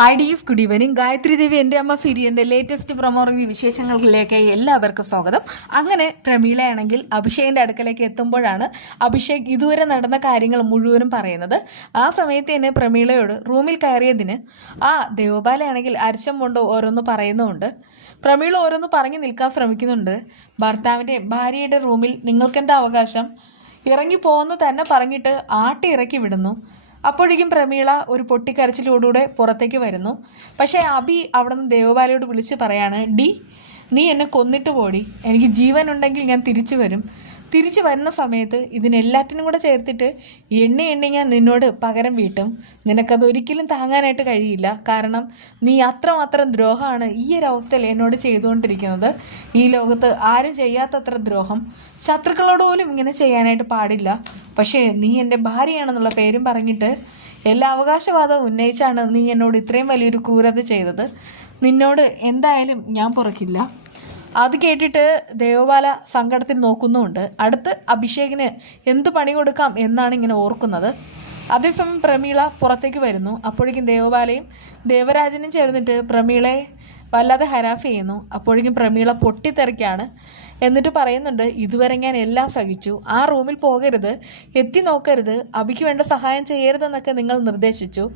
Hi dears good evening Gayathri Devi എന്റെ അമ്മ സിരിയന്റെ latest promo review വിശേഷങ്ങളിലേക്ക് എല്ലാവർക്കും സ്വാഗതം. അങ്ങനെ പ്രമീളയാണെങ്കിൽ അഭിഷേകിന്റെ അടുക്കലേക്ക് എത്തുമ്പോഴാണ് അഭിഷേക് ഇതുവരെ നടന്ന കാര്യങ്ങൾ മുഴുവനും പറയുന്നത്. ആ സമയത്ത് തന്നെ പ്രമീളയോട് റൂമിൽ കയറിയതിന് ആ ദേവപാലയാണെങ്കിൽ അരിശം കൊണ്ട് ഓരോന്ന് പറയുന്നുമുണ്ട് പ്രമീള ഓരോന്ന് പറഞ്ഞു നിൽക്കാൻ ശ്രമിക്കുന്നുണ്ട്. ഭർത്താവിന്റെ ഭാര്യയുടെ റൂമിൽ നിങ്ങൾക്കെന്താ അവകാശം? ഇറങ്ങി പോകുന്നു തന്നെ പറഞ്ഞിട്ട് ആട്ടി ഇറക്കി വിടുന്നു. അപ്പോഴേക്കും പ്രമീള ഒരു പൊട്ടിക്കരച്ചിലോടുകൂടെ പുറത്തേക്ക് വരുന്നു. പക്ഷേ അബി അവിടെ നിന്ന് ദേവബാലയോട് വിളിച്ച് പറയാണ് ഡി നീ എന്നെ കൊന്നിട്ട് പോടി. എനിക്ക് ജീവൻ ഉണ്ടെങ്കിൽ ഞാൻ തിരിച്ചു വരും. തിരിച്ചു വരുന്ന സമയത്ത് ഇതിനെല്ലാറ്റിനും കൂടെ ചേർത്തിട്ട് എണ്ണി എണ്ണി ഞാൻ നിന്നോട് പകരം വീട്ടും. നിനക്കത് ഒരിക്കലും താങ്ങാനായിട്ട് കഴിയില്ല. കാരണം നീ അത്രമാത്രം ദ്രോഹമാണ് ഈ ഒരു അവസ്ഥയിൽ എന്നോട് ചെയ്തുകൊണ്ടിരിക്കുന്നത്. ഈ ലോകത്ത് ആരും ചെയ്യാത്തത്ര ദ്രോഹം. ശത്രുക്കളോട് പോലും ഇങ്ങനെ ചെയ്യാനായിട്ട് പാടില്ല. പക്ഷേ നീ എന്റെ ഭാര്യയാണെന്നുള്ള പേരും പറഞ്ഞിട്ട് എല്ലാ അവകാശവാദവും ഉന്നയിച്ചാണ് നീ എന്നോട് ഇത്രയും വലിയൊരു ക്രൂരത ചെയ്തത്. നിന്നോട് എന്തായാലും ഞാൻ പുറക്കില്ല. അത് കേട്ടിട്ട് ദേവബാല സങ്കടത്തിൽ നോക്കുന്നുമുണ്ട്. അടുത്ത് അഭിഷേകിന് എന്ത് പണി കൊടുക്കാം എന്നാണ് ഇങ്ങനെ ഓർക്കുന്നത്. അതേസമയം പ്രമീള പുറത്തേക്ക് വരുന്നു. അപ്പോഴേക്കും ദേവബാലയും ദേവരാജനും ചേർന്നിട്ട് പ്രമീളയെ വല്ലാതെ ഹരാസ് ചെയ്യുന്നു. അപ്പോഴേക്കും പ്രമീള പൊട്ടിത്തെറിക്കാണ്. എന്നിട്ട് പറയുന്നുണ്ട് ഇതുവരെ ഞാൻ എല്ലാം സഹിച്ചു. ആ റൂമിൽ പോകരുത്. എത്തി നോക്കരുത്. അബിക്ക് വേണ്ട സഹായം ചെയ്യരുതെന്നൊക്കെ നിങ്ങൾ നിർദ്ദേശിച്ചു.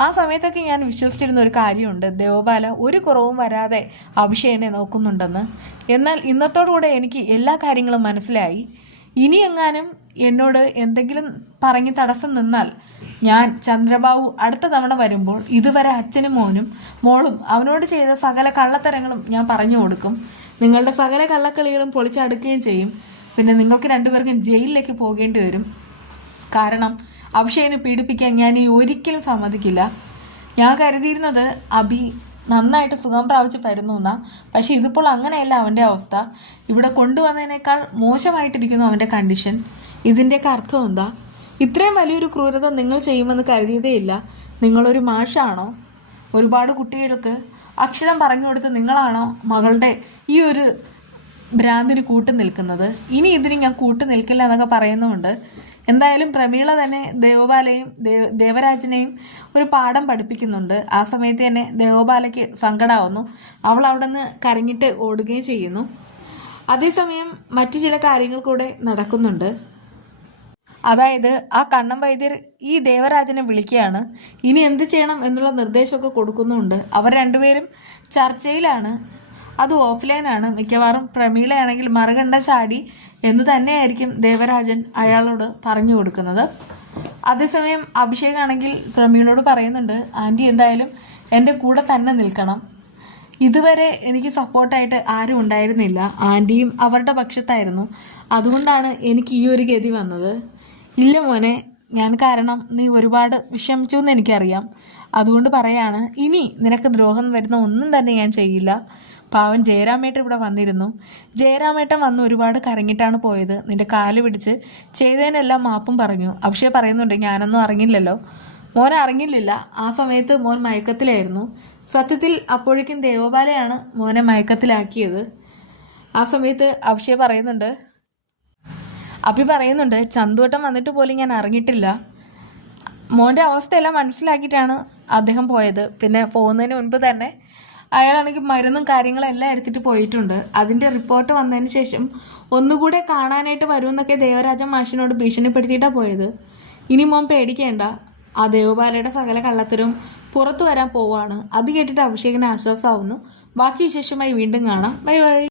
ആ സമയത്തൊക്കെ ഞാൻ വിശ്വസിച്ചിരുന്ന ഒരു കാര്യമുണ്ട്. ദേവബാല ഒരു കുറവും വരാതെ അഭിഷേകനെ നോക്കുന്നുണ്ടെന്ന്. എന്നാൽ ഇന്നത്തോടുകൂടെ എനിക്ക് എല്ലാ കാര്യങ്ങളും മനസ്സിലായി. ഇനി എങ്ങാനും എന്നോട് എന്തെങ്കിലും പറഞ്ഞ് തടസ്സം നിന്നാൽ ഞാൻ ചന്ദ്രബാബു അടുത്ത തവണ വരുമ്പോൾ ഇതുവരെ അച്ഛനും മോനും മോളും അവനോട് ചെയ്ത സകല കള്ളത്തരങ്ങളും ഞാൻ പറഞ്ഞു കൊടുക്കും. നിങ്ങളുടെ സകല കള്ളക്കളികളും പൊളിച്ചടുക്കുകയും ചെയ്യും. പിന്നെ നിങ്ങൾക്ക് രണ്ടുപേർക്കും ജയിലിലേക്ക് പോകേണ്ടി വരും. കാരണം അഭിഷേകിനെ പീഡിപ്പിക്കാൻ ഞാൻ ഈ ഒരിക്കലും സമ്മതിക്കില്ല. ഞാൻ കരുതിയിരുന്നത് അഭി നന്നായിട്ട് സുഖം പ്രാപിച്ച് വരുന്നു എന്നാ. പക്ഷെ ഇതിപ്പോൾ അങ്ങനെയല്ല അവന്റെ അവസ്ഥ. ഇവിടെ കൊണ്ടുവന്നതിനേക്കാൾ മോശമായിട്ടിരിക്കുന്നു അവന്റെ കണ്ടീഷൻ ഇതിന്റെയൊക്കെ അർത്ഥം എന്താ? ഇത്രയും വലിയൊരു ക്രൂരത നിങ്ങൾ ചെയ്യുമെന്ന് കരുതിയതേയില്ല. നിങ്ങളൊരു മാഷാണോ? ഒരുപാട് കുട്ടികൾക്ക് അക്ഷരം പറഞ്ഞു കൊടുത്ത് നിങ്ങളാണോ മകളുടെ ഈ ഒരു ഭ്രാന്തിന് കൂട്ടു നിൽക്കുന്നത്? ഇനി ഇതിന് ഞാൻ കൂട്ടു നിൽക്കില്ല എന്നൊക്കെ പറയുന്നുമുണ്ട്. എന്തായാലും പ്രമീള തന്നെ ദേവബാലയും ദേവ ദേവരാജനെയും ഒരു പാഠം പഠിപ്പിക്കുന്നുണ്ട്. ആ സമയത്ത് തന്നെ ദേവബാലയ്ക്ക് സങ്കടമാവുന്നു അവൾ അവിടെ നിന്ന് കരഞ്ഞിട്ട് ഓടുകയും ചെയ്യുന്നു. അതേസമയം മറ്റു ചില കാര്യങ്ങൾ കൂടെ നടക്കുന്നുണ്ട്. അതായത് ആ കണ്ണൻ വൈദ്യർ ഈ ദേവരാജനെ വിളിക്കുകയാണ്. ഇനി എന്ത് ചെയ്യണം എന്നുള്ള നിർദ്ദേശമൊക്കെ കൊടുക്കുന്നുണ്ട്. അവർ രണ്ടുപേരും ചർച്ചയിലാണ്. അത് ഓഫ്ലൈനാണ്. മിക്കവാറും പ്രമീളയാണെങ്കിൽ മറുകണ്ട ചാടി എന്ന് തന്നെയായിരിക്കും ദേവരാജൻ അയാളോട് പറഞ്ഞു കൊടുക്കുന്നത്. അതേസമയം അഭിഷേക് ആണെങ്കിൽ പ്രമീളയോട് പറയുന്നുണ്ട് ആന്റി എന്തായാലും എന്റെ കൂടെ തന്നെ നിൽക്കണം. ഇതുവരെ എനിക്ക് സപ്പോർട്ടായിട്ട് ആരും ഉണ്ടായിരുന്നില്ല. ആന്റിയും അവരുടെ പക്ഷത്തായിരുന്നു. അതുകൊണ്ടാണ് എനിക്ക് ഈ ഒരു ഗതി വന്നത്. ഇല്ല മോനെ ഞാൻ കാരണം നീ ഒരുപാട് വിഷമിച്ചു എന്ന് എനിക്കറിയാം. അതുകൊണ്ട് പറയാണ് ഇനി നിനക്ക് ദ്രോഹം വരുന്ന ഒന്നും തന്നെ ഞാൻ ചെയ്യില്ല. പാവൻ ജയരാമേട്ടൻ ഇവിടെ വന്നിരുന്നു. ജയരാമേട്ടൻ വന്ന് ഒരുപാട് കരങ്ങിട്ടാണ് പോയത്. നിന്റെ കാൽ പിടിച്ച് ചെയ്തതിനെല്ലാം മാപ്പും പറഞ്ഞു. അക്ഷയ പറയുന്നുണ്ട് ഞാനൊന്നും അറിഞ്ഞില്ലല്ലോ. മോൻ അറിഞ്ഞില്ല ആ സമയത്ത് മോൻ മയക്കത്തിലായിരുന്നു. സത്യത്തിൽ അപ്പോഴേക്കും ദേവോപാലയാണ് മോനെ മയക്കത്തിലാക്കിയത്. ആ സമയത്ത് അഭിഷേ പറയുന്നുണ്ട് അഭി പറയുന്നുണ്ട് ചന്തുവട്ടം വന്നിട്ട് പോലും ഞാൻ അറിഞ്ഞിട്ടില്ല. മോന്റെ അവസ്ഥയെല്ലാം മനസ്സിലാക്കിയിട്ടാണ് അദ്ദേഹം പോയത്. പിന്നെ പോകുന്നതിന് മുൻപ് തന്നെ അയാളാണെങ്കിൽ മരുന്നും കാര്യങ്ങളും എല്ലാം എടുത്തിട്ട് പോയിട്ടുണ്ട്. അതിന്റെ റിപ്പോർട്ട് വന്നതിന് ശേഷം ഒന്നുകൂടെ കാണാനായിട്ട് വരുമെന്നൊക്കെ ദേവരാജൻ മാഷിനോട് ഭീഷണിപ്പെടുത്തിയിട്ടാണ് പോയത്. ഇനി മോൻ പേടിക്കേണ്ട. ആ ദേവപാലയുടെ സകല കള്ളത്തരും പുറത്തു വരാൻ പോവാണ് അത് കേട്ടിട്ട് അഭിഷേകിന് ആശ്വാസമാവുന്നു. ബാക്കി വിശേഷമായി വീണ്ടും കാണാം. Bye bye.